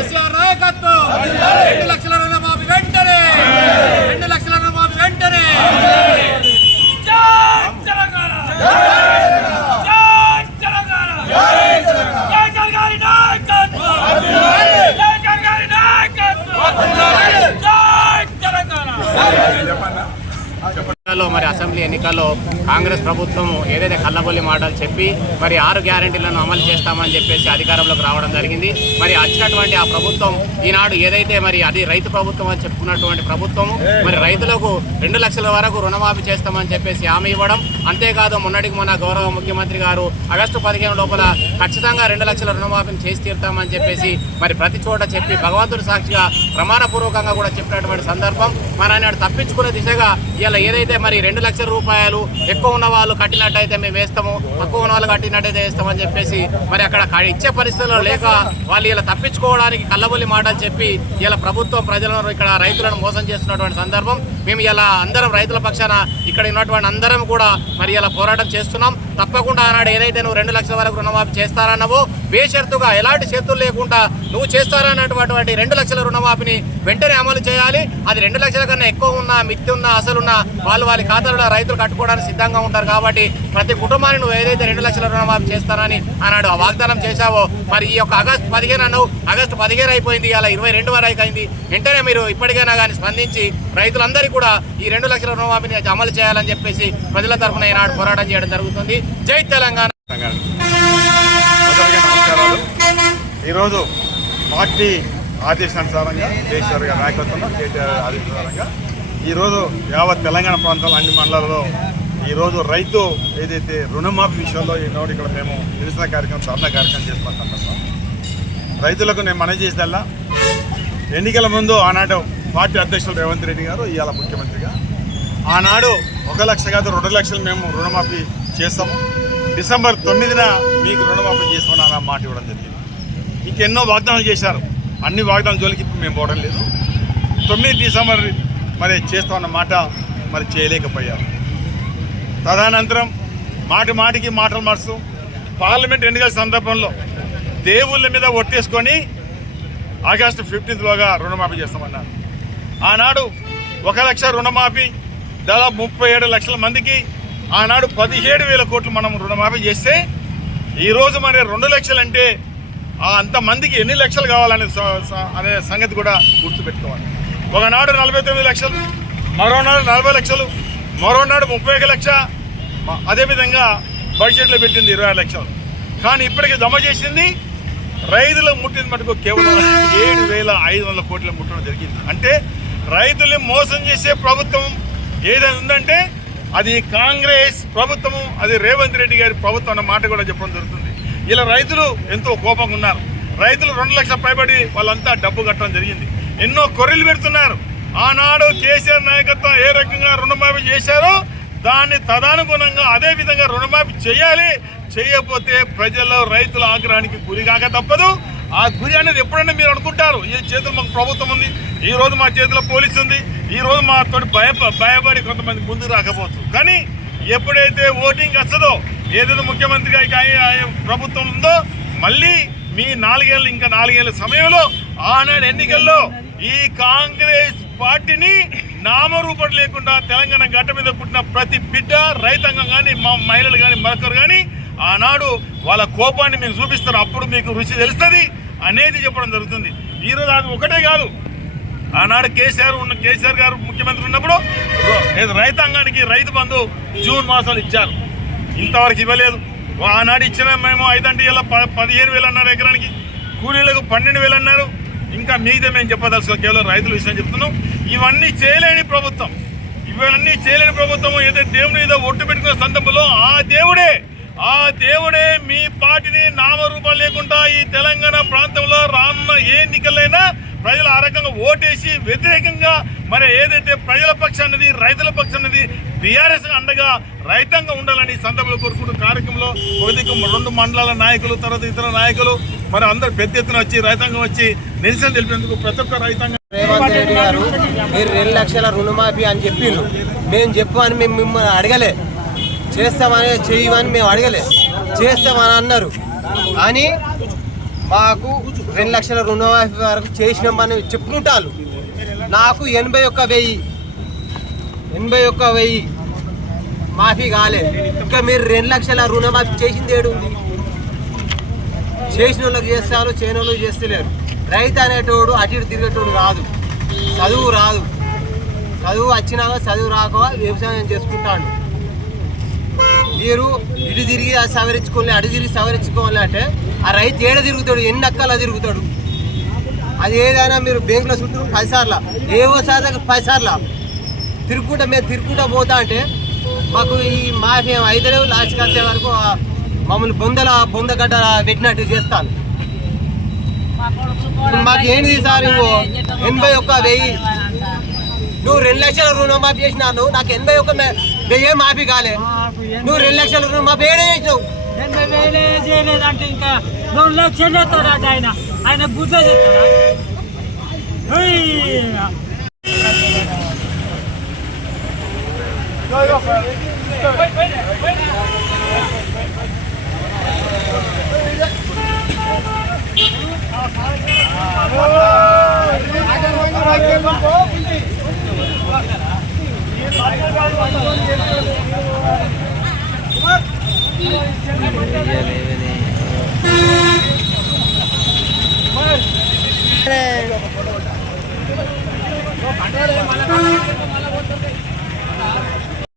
కేసీఆర్ నాయకత్వం రెండు లక్షల రుణమాఫీ వెంటనే రెండు లక్షల రుణమాఫీ వెంటనే జై తెలంగాణ జై తెలంగాణ జై తెలంగాణ నాయకత్వం జై తెలంగాణ నాయకత్వం జై తెలంగాణ ఎన్నికల్లో మరి అసెంబ్లీ ఎన్నికల్లో కాంగ్రెస్ ప్రభుత్వం ఏదైతే కళ్ళబొల్లి మాటలు చెప్పి మరి ఆరు గ్యారంటీలను అమలు చేస్తామని చెప్పేసి అధికారంలోకి రావడం జరిగింది. మరి వచ్చినటువంటి ఆ ప్రభుత్వం ఈనాడు ఏదైతే మరి అది రైతు ప్రభుత్వం అని చెప్పుకున్నటువంటి ప్రభుత్వము మరి రైతులకు రెండు లక్షల వరకు రుణమాఫీ చేస్తామని చెప్పేసి హామీ ఇవ్వడం. అంతేకాదు మొన్నటికి మొన్న గౌరవ ముఖ్యమంత్రి గారు ఆగస్టు పదిహేను లోపల ఖచ్చితంగా రెండు లక్షల రుణమాఫీని చేసి తీరుతామని చెప్పేసి మరి ప్రతి చోట చెప్పి భగవంతుడి సాక్షిగా ప్రమాణపూర్వకంగా కూడా చెప్పినటువంటి సందర్భం. మన ఆయన తప్పించుకునే దిశగా ఇలా ఏదైతే మరి రెండు లక్షల రూపాయలు ఎక్కువ ఉన్న వాళ్ళు కట్టినట్టయితే మేము వేస్తాము తక్కువ ఉన్న వాళ్ళు కట్టినట్టయితే వేస్తామని చెప్పేసి మరి అక్కడ ఇచ్చే పరిస్థితుల్లో లేక వాళ్ళు ఇలా తప్పించుకోవడానికి కళ్ళబొల్లి మాటలు చెప్పి ఇలా ప్రభుత్వం ప్రజలను ఇక్కడ రైతులను మోసం చేస్తున్నటువంటి సందర్భం. మేము ఇలా అందరం రైతుల పక్షాన ఇక్కడ ఉన్నటువంటి అందరం కూడా మరి ఇలా పోరాటం చేస్తున్నాం. తప్పకుండా ఆనాడు ఏదైతే నువ్వు రెండు లక్షల వరకు రుణమాఫీ చేస్తారన్నావో బేషరతుగా ఎలాంటి చేతులు లేకుండా నువ్వు చేస్తారన్నటువంటి రెండు లక్షల రుణమాఫీని వెంటనే అమలు చేయాలి. అది రెండు లక్షల కన్నా ఎక్కువ ఉన్నా మిత్తి ఉన్నా అసలున్నా వాళ్ళు వాళ్ళ ఖాతాలో రైతులు కట్టుకోవడానికి సిద్ధంగా ఉంటారు కాబట్టి ప్రతి కుటుంబాన్ని నువ్వు ఏదైతే రెండు లక్షల రుణమాఫీ చేస్తానని ఆనాడు ఆ వాగ్దానం చేశావో మరి ఈ యొక్క ఆగస్టు పదిహేను అన్నావు. ఆగస్టు పదిహేను అయిపోయింది అలా ఇరవై రెండు వరకు అయింది. వెంటనే మీరు ఇప్పటికైనా కానీ స్పందించి రైతులందరికీ కూడా ఈ రెండు లక్షల రుణమాఫీని అమలు చేయాలని చెప్పేసి ప్రజల తరఫున ఈనాడు పోరాటం చేయడం జరుగుతుంది. జై తెలంగాణ. ఈరోజు పార్టీ ఆదేశానుసారంగా కేసీఆర్ గారి నాయకత్వంలో కేటీఆర్ ఆదేశానుసారంగా ఈరోజు యావత్ తెలంగాణ ప్రాంతంలో అన్ని మండలాల్లో ఈరోజు రైతు ఏదైతే రుణమాఫీ విషయంలో ఈనాడు ఇక్కడ మేము నిరసన కార్యక్రమం ధర్నా కార్యక్రమం చేస్తున్నాం. రైతులకు నేను మనవి చేసేదల్లా ఎన్నికల ముందు ఆనాడు పార్టీ అధ్యక్షులు రేవంత్ రెడ్డి గారు ఇవాళ ముఖ్యమంత్రిగా. ఆనాడు ఒక లక్ష కాదు రెండు లక్షలు మేము రుణమాఫీ చేస్తాము. డిసెంబర్ తొమ్మిదిన మీకు రుణమాఫీ చేస్తామని మాట ఇవ్వడం జరిగింది. ఇంకెన్నో వాగ్దానాలు చేశారు. అన్ని వాగ్దానాల జోలికి ఇప్పుడు మేము పోవడం లేదు. తొమ్మిది డిసెంబర్ మరి చేస్తామన్న మాట మరి చేయలేకపోయారు. తదనంతరం మాటి మాటికి మాటలు మార్చు. పార్లమెంట్ ఎన్నికల సందర్భంలో దేవుళ్ళ మీద ఒట్టేసుకొని ఆగస్టు ఫిఫ్టీన్త్లోగా రుణమాఫీ చేస్తామన్నారు. ఆనాడు ఒక లక్ష రుణమాఫీ దాదాపు ముప్పై ఏడు లక్షల మందికి ఆనాడు పదిహేడు వేల కోట్లు మనం రుణమాఫీ చేస్తే ఈరోజు మరి రెండు లక్షలు అంటే అంతమందికి ఎన్ని లక్షలు కావాలనే అనే సంగతి కూడా గుర్తుపెట్టుకోవాలి. ఒకనాడు నలభై తొమ్మిది లక్షలు మరోనాడు నలభై లక్షలు మరోనాడు ముప్పై ఒక లక్ష అదేవిధంగా బడ్జెట్లో పెట్టింది ఇరవై లక్షలు. కానీ ఇప్పటికి జమ చేసింది రైతులు ముట్టింది మటుకు కేవలం ఏడు వేల ఐదు వందల కోట్ల ముట్టడం జరిగింది. అంటే రైతుల్ని మోసం చేసే ప్రభుత్వం ఏదైనా ఉందంటే అది కాంగ్రెస్ ప్రభుత్వం అది రేవంత్ రెడ్డి గారి ప్రభుత్వం అన్న మాట కూడా చెప్పడం జరుగుతుంది. ఇలా రైతులు ఎంతో కోపంగా ఉన్నారు. రైతులు రెండు లక్షల పైబడి వాళ్ళంతా డబ్బు కట్టడం జరిగింది. ఎన్నో కొర్రెలు పెడుతున్నారు. ఆనాడు కేసీఆర్ నాయకత్వం ఏ రకంగా రుణమాఫీ చేశారో దాన్ని తదానుగుణంగా అదే విధంగా రుణమాఫీ చేయాలి. చేయకపోతే ప్రజల్లో రైతుల ఆగ్రహానికి గురి కాక తప్పదు. ఆ గురి అనేది ఎప్పుడైనా మీరు అనుకుంటారు ఈ చేతులు మాకు ప్రభుత్వం ఉంది ఈ రోజు మా చేతిలో పోలీసు ఉంది ఈ రోజు మా తోటి భయ భయపడి కొంతమంది ముందుకు రాకపోవచ్చు. కానీ ఎప్పుడైతే ఓటింగ్ వస్తుందో ఏదైతే ముఖ్యమంత్రిగా ప్రభుత్వం ఉందో మళ్ళీ మీ నాలుగేళ్ళు ఇంకా నాలుగేళ్ళ సమయంలో ఆనాడు ఎన్నికల్లో ఈ కాంగ్రెస్ పార్టీని నామరూపం లేకుండా తెలంగాణ గడ్డ మీద పుట్టిన ప్రతి బిడ్డ రైతాంగం కానీ మా మహిళలు కానీ మరొకరు కానీ ఆనాడు వాళ్ళ కోపాన్ని మీకు చూపిస్తారు అప్పుడు మీకు రుచి తెలుస్తుంది అనేది చెప్పడం జరుగుతుంది. ఈరోజు అది ఒకటే కాదు. ఆనాడు కేసీఆర్ ఉన్న కేసీఆర్ గారు ముఖ్యమంత్రి ఉన్నప్పుడు రైతాంగానికి రైతు బంధు జూన్ మాసాలు ఇచ్చారు. ఇంతవరకు ఇవ్వలేదు. ఆనాడు ఇచ్చిన మేము ఐదంటి ఇలా ప పదిహేను వేలు అన్నారు ఎకరానికి. కూలీలకు పన్నెండు వేలు అన్నారు ఇంకా మిగతా మేము చెప్పదలుసు కేవలం రైతుల విషయం చెప్తున్నాం. ఇవన్నీ చేయలేని ప్రభుత్వం. ఇవన్నీ చేయలేని ప్రభుత్వం ఏదైతే దేవుని ఏదో ఒట్టు పెట్టుకున్న సందర్భంలో ఆ దేవుడే ఆ దేవుడే మీ పార్టీని నామరూపాలు లేకుండా ఈ తెలంగాణ ప్రాంతంలో రానున్న ఏ ఎన్నికలైనా ప్రజలు ఆ రకంగా ఓటేసి వ్యతిరేకంగా మరి ఏదైతే ప్రజల పక్షం అన్నది రైతుల పక్షం అన్నది బీఆర్ఎస్ అండగా రైతాంగం ఉండాలని సందర్భంలో కోరుకుంటూ కార్యక్రమంలో ఒక రెండు మండలాల నాయకులు తర్వాత ఇతర నాయకులు మరి అందరు పెద్ద ఎత్తున వచ్చి రైతాంగం వచ్చి నిరసన తెలిపేందుకు ప్రతి ఒక్క రైతాంగం రేవంత్ రెడ్డి గారు మీరు రెండు లక్షల రుణమాఫీ అని చెప్పిండ్రు మేము చెప్పమని మేము మిమ్మల్ని అడగలే. చేస్తామని చేయమని మేము అడగలే. చేస్తామని అన్నారు. అని మాకు రెండు లక్షల రుణమాఫీ వరకు చేసినామని చెప్పుకుంటారు నాకు ఎనభై ఒక్క వెయ్యి. ఎనభై ఒక్క వెయ్యి మాఫీ కాలేదు ఇంకా మీరు రెండు లక్షల రుణమాఫీ చేసింది ఏడు ఉంది. చేసిన వాళ్ళకి చేస్తారు చేయని వాళ్ళకి చేస్తలేరు. రైతు అనేటోడు అటు ఇటు తిరిగేటోడు రాదు చదువు రాదు. చదువు వచ్చినాక చదువు రాక వ్యవసాయం చేసుకుంటాడు. మీరు ఇటు తిరిగి అది సవరించుకోవాలి అటు తిరిగి సవరించుకోవాలి అంటే ఆ రైతు ఏడ తిరుగుతాడు? ఎన్ని అక్కలా తిరుగుతాడు? అది ఏదైనా మీరు బ్యాంకులో చుట్టూ పది సార్లు పదిసార్ల దగ్గర తిరుగుకుంటా మేము తిరుగుకుంటా పోతా అంటే మాకు ఈ మాఫీ ఐదరేవు లాస్ట్కి వచ్చే వరకు మమ్మల్ని బొందల బొందగడ్డ పెట్టినట్టు చేస్తాను మాకు ఏంటిది సార్ ఇంకో ఎనభై ఒక్క వెయ్యి. నువ్వు రెండు లక్షల రుణమాఫీ చేసినాను నాకు ఎనభై ఒక్క మే- వెయ్యే మాఫీ కాలే. నువ్వు రెండు లక్షల రుణమాఫీ ఏడే చేసినావు. ఎనభై వేలే చేయలేదంటే ఇంకా రెండు లక్షలు ఎత్తాడు ఆయన? ఆయన గుర్త చెప్తాడా Thank you. Thank you.